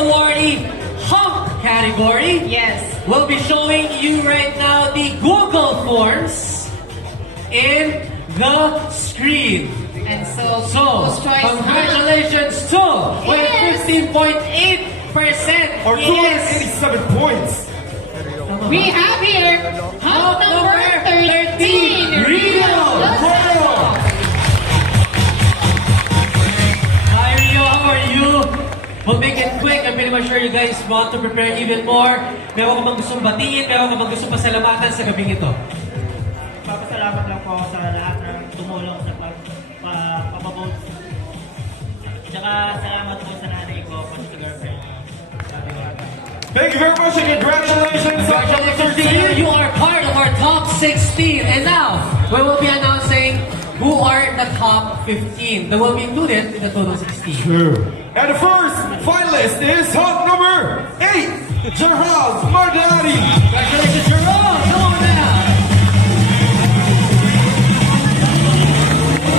awardee, Hump category. Yes. We'll be showing you right now the Google Forms in the screen. And so, So, people's choice. congratulations to with Yes. 15.8%. Or Yes. 287 points. We have here Hump number 13, Rio. Let's go. Hi Rio, how are you? We'll make it quick. I'm pretty much sure you guys want to prepare even more. Meron ka bang gustong batiin? Meron ka bang gustong pasalamatan sa gabing ito? Papasalamat lang po sa lahat ng tumulong sa pagpapavote. Tsaka salamat po sa nanay ko, pati sa girlfriend. Thank you very much and congratulations. Congratulations to you. You are part of our top 16. And now, we will be announcing who are the top 15 that will be included in the total 16. True. And the first finalist is Hump number 8, Gerald Mardani. Congratulations, Jerome! Come on now!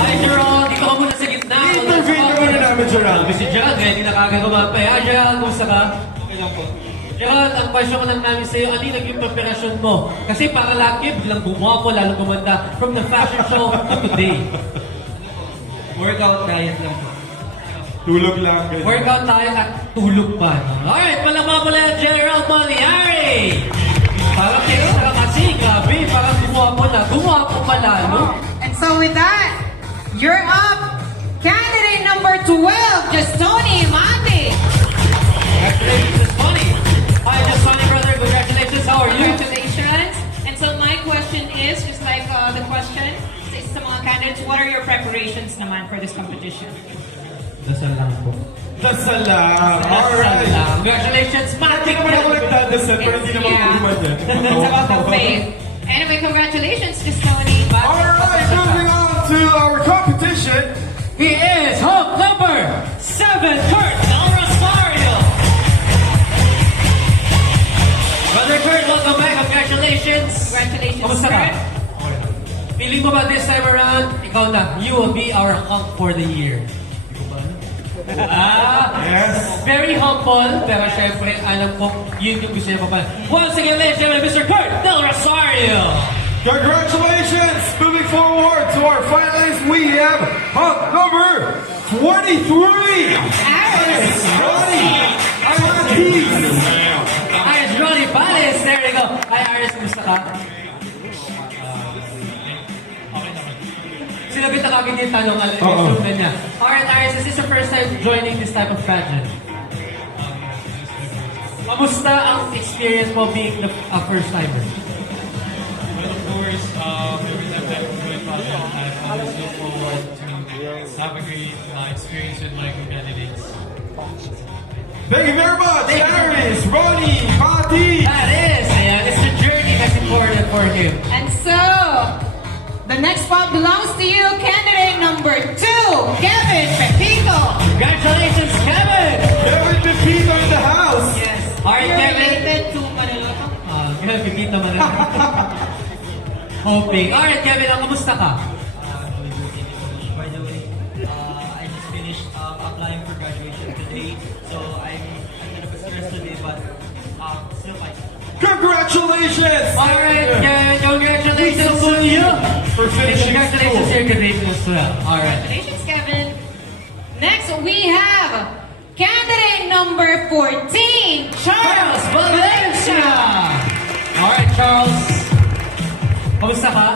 Hi, Jerome! Dito ka muna sa gitna. Intervene ka muna namin, Gerald. Si Gerald, ready na kagad kumapay. Hi, Gerald! Kumusta ka? Okay lang po. Gerald, ang question ko lang namin sa'yo, ano yung naging preparasyon mo? Kasi para lahat kayo, biglang gumawa lalong gumanda from the fashion show to today. Workout diet lang po. Tulog lang. ganyan. Workout tayo at tulog pa. Alright, palama pala Gerald Maliari! Parang tinita ka kasi, gabi, parang gumawa po pala, no? And so with that, you're up. Candidate number 12, Justoni Mate. Congratulations, Tony! Hi, just Tony, brother, congratulations, how are you? Congratulations. And so my question is, just like the question sa mga candidates, what are your preparations naman for this competition? Dasal lang po. Dasal lang. Dasal Alright. lang. Congratulations, Hindi Matic! naman ako nagdadasal, pero hindi naman kukuman yan. It's about the faith. Anyway, congratulations, Justoni. Alright, moving on to our competition. He is Hump number 7, Kurt Del Rosario! Brother Kurt, welcome back. Congratulations. Congratulations, Kamusta ka? Kurt. Feeling mo ba this time around, ikaw na, you will be our hump for the year? Yes. Very humble, pero syempre, alam ko, yun yung gusto niya pa. Once again, ladies and gentlemen, Mr. Kurt Del Rosario! Congratulations! Moving forward to our finalists, we have Hump number 23. Aris. Ronnie Ortiz. Hi, it's Ronnie Palis. There we go. Hi, Aris. Kumusta ka? Sinagot na kagad yung tanong, yung niya. Alright, Aris, this is your first time joining this type of pageant. Kamusta ang experience mo being the first timer? Well, of course, every time that we do a project, I always look forward to have a great experience with my candidates. Thank you very much, Aris, Ronnie, Pati. That is, ayan, it's the journey that's important for him. And so, the next spot belongs to you, candidate number 2, Kevin Pepito. Congratulations, Kevin! Kevin Pepito in the house. Yes. Alright, You're Kevin. related to Manila. Kevin, pipita man lang. Hoping. Alright, Kevin, kamusta ka? By the way, I just finished applying for graduation today. So I'm a bit stressed today, but still fine. Congratulations. Alright, Kevin, congratulations to you! For finishing Congratulations to school. your graduation as well. Alright. Congratulations, Kevin. Next, we have candidate number 14, Charles Valencia! Alright, Charles. Kamusta ka?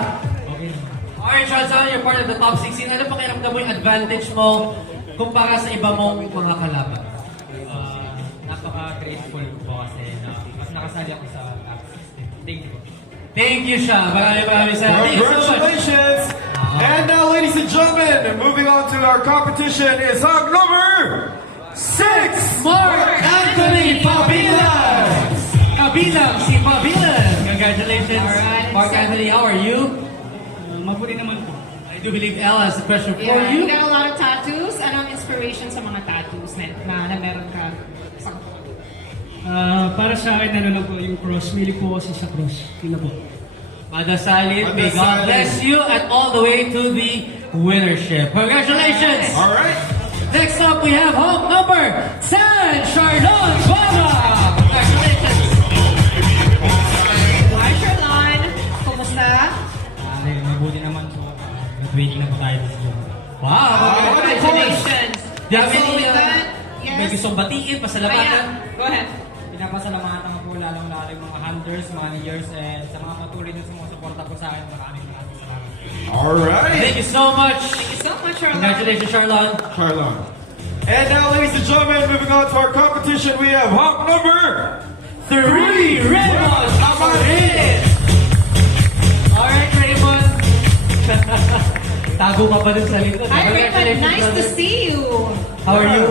Okay naman. Alright, Charles, now you're part of the top 16. Ano pakiramdam mo yung advantage mo kumpara sa iba mong mga kalaban? Napaka-grateful po kasi mas nakasali ako sa top 16. Thank you po. Thank you siya. Maraming salamat. Thank you so much. Congratulations. And now, ladies and gentlemen, moving on to our competition is Hump number 6. Mark Anthony Pabilan! Pabilan, si Pabilan! Congratulations. Alright. Mark Anthony, how are you? Mabuti naman po. I do believe Ella has a question for Yeah, you. you got a lot of tattoos. Anong inspiration sa mga tattoos na meron ka? Para sa akin, ano lang po, yung cross. Mili po kasi sa cross. Yun na po. Madasalin, may God Madasalin. bless you and all the way to the winnership. Congratulations! All right. Next up, we have home number 10, Charlotte Guava. Congratulations. Hi, Charlon. Kumusta? Mabuti naman po. Nag-waiting na po tayo sa June. Wow, Congratulations. Do you have So any, with that, may yes. gustong batiin, pasalamatan? Ayan, go ahead. Pinapasalamatan ko po lalong-lalo yung mga hunters, mga leaders, and sa mga patuloy na sumusuporta po sa akin. Maraming salamat. Alright. Thank you so much. Thank you so much, Charlon. Congratulations, Charlon. Charlon. And now, ladies and gentlemen, moving on to our competition, we have hop number 3, Raymond Amarin. Alright, Raymond. Tago ka pa dun sa likod. Hi, Raymond. Congratulations, Nice to brother. see you. How are you?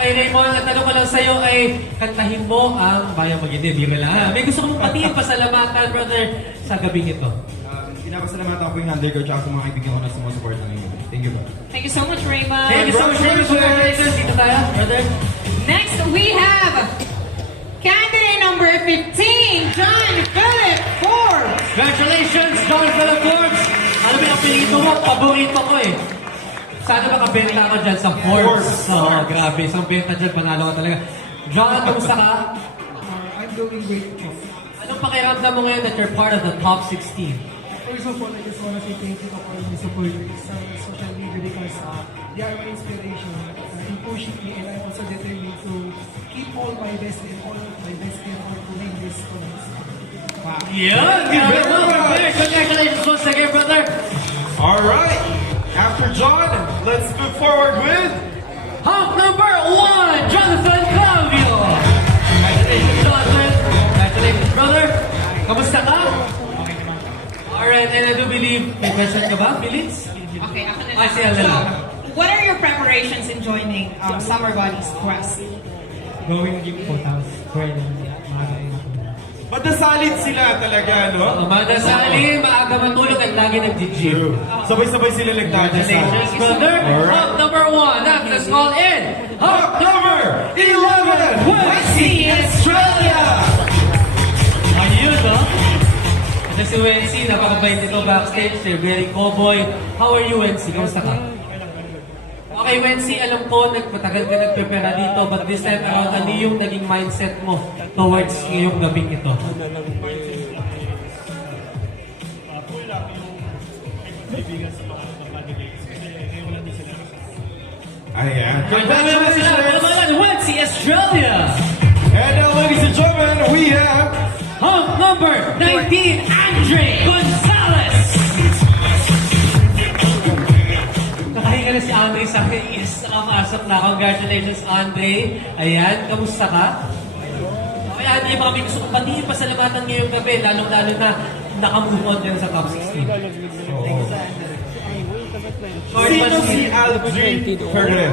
Okay, Raymond, ang tanong ko lang sa'yo ay kantahin mo ang Bayang Magindi. Biro lang. May gusto kong patiin, pasalamatan, brother, sa gabing ito. Pinapasalamatan ko yung handler ko tsaka sa mga kaibigan ko na sumusupport ng inyo. Thank you, bro. Thank you so much, Raymond. Thank you so much, Raymond. Congratulations. Dito tayo, brother. Next, we have candidate number 15, John Philip Forbes. Congratulations, John Philip Forbes. Alam mo yung apelyido mo, paborito ko eh. Sana makabenta ako dyan sa Forbes. Oh, grabe. Isang benta dyan, panalo ka talaga. John, kamusta ka? I'm doing great po. Anong pakiramdam mo ngayon that you're part of the top 16? First of all, I just want to say thank you to all the supporters sa social media because they are my inspiration in pushing me, and I'm also determined to keep all my best and all of my best effort to win this contest. Yeah, grabe mo. Congratulations once again, brother. Alright. After John, let's move forward with Hump number 1, Jonathan Clavio. Congratulations, Jonathan. Congratulations, brother. Kamusta ka? Alright, and I do believe, may question ka ba, Felix? Okay, ako na Ah, siya na lang. So, what are your preparations in joining Summer Bodies Quest? Going gym po, tapos pwede maaga na po. madasalit sila talaga, no? Madasali, maaga matulog at lagi nag-gym. Sabay-sabay sila nagdadasal. Congratulations, brother. Alright. Hump number 1, now let's call in. Hop number 11, Wency Australia! Ayun, no? Ito si Wency, napakabait ito backstage. They're very cowboy. How are you, Wency? Kamusta ka? Okay, Wency, alam ko, matagal ka nagprepara dito, but this time around, ano yung naging mindset mo towards ngayong gabing ito? Ayan. Congratulations! Wency Australia! And now, ladies and gentlemen, we have Hump number 19, Andre Gonzalez! Nakahinga na si Andre sa akin. Yes, nakamasok na. Congratulations, Andre. Ayan, kamusta ka? Okay, Andre, baka may gusto kong batiin pasalamatan ngayong gabi, lalong-lalo na nakamove on din sa top 16. sino si Aldrin Ferrer?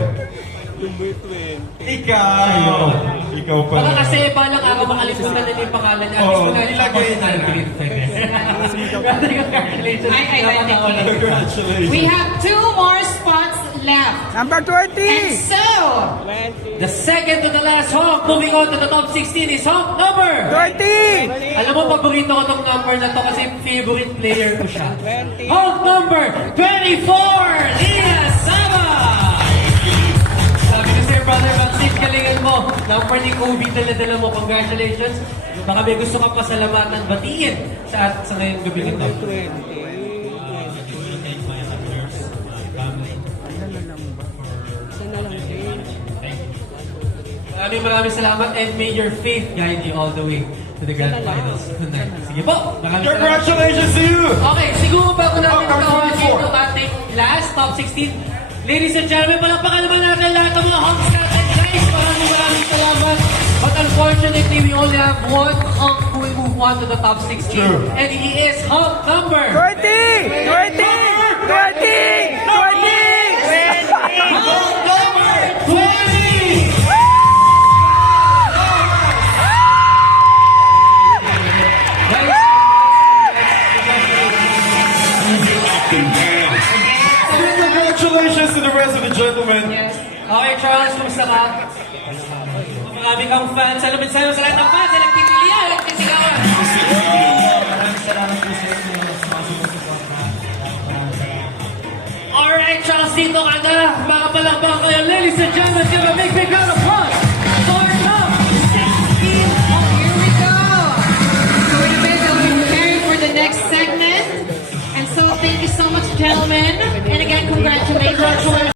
Ikaw pa. Baka kasi balang araw makalimutan na yung pangalan niya. Oo, Gusto na nilagay si na. Aldrin Ferrer. Congratulations. Ay, Congratulations. We have 2 more spots left. Number 20! And so, The second to the last hump, moving on to the top 16 is hump number 20! Alam mo, paborito ko tong number na to kasi favorite player ko siya. Hump number 24, Lia Sama! Sabi ko sa'yo, brother, Maxine, galingan mo. Number ni Kobe, dala-dala mo. Congratulations. Baka may gusto kang pasalamatan, batiin sa ngayong gabi nito. Maraming salamat and may your faith guide you all the way to the grand finals tonight. Sige po, maraming salamat. Congratulations to you! Okay, siguro bago natin Number tawagin 24. yung ating last top 16. Ladies and gentlemen, palakpakan naman natin lahat ng mga humps natin, guys. Maraming salamat. But unfortunately, we only have one hump who will move on to the top 16. True. And he is hump number 20! 20! 20! 20! hump number 20! Congratulations to the rest of the gentlemen. Okay, Charles, kumusta ka? Marami kang fans. Salamat sa'yo sa lahat ng fans. Nagpipilihan, nagpisigawan. Maraming salamat po sa inyo sa mga sumusuporta. Alright, Charles. Despacito ka na. Mga palakpak kayo. Ladies and gentlemen, give a big round of applause for top 16. Oh, here we go. So in a bit, I'll be preparing for the next segment. And so thank you so much, gentlemen. And again, congratulations.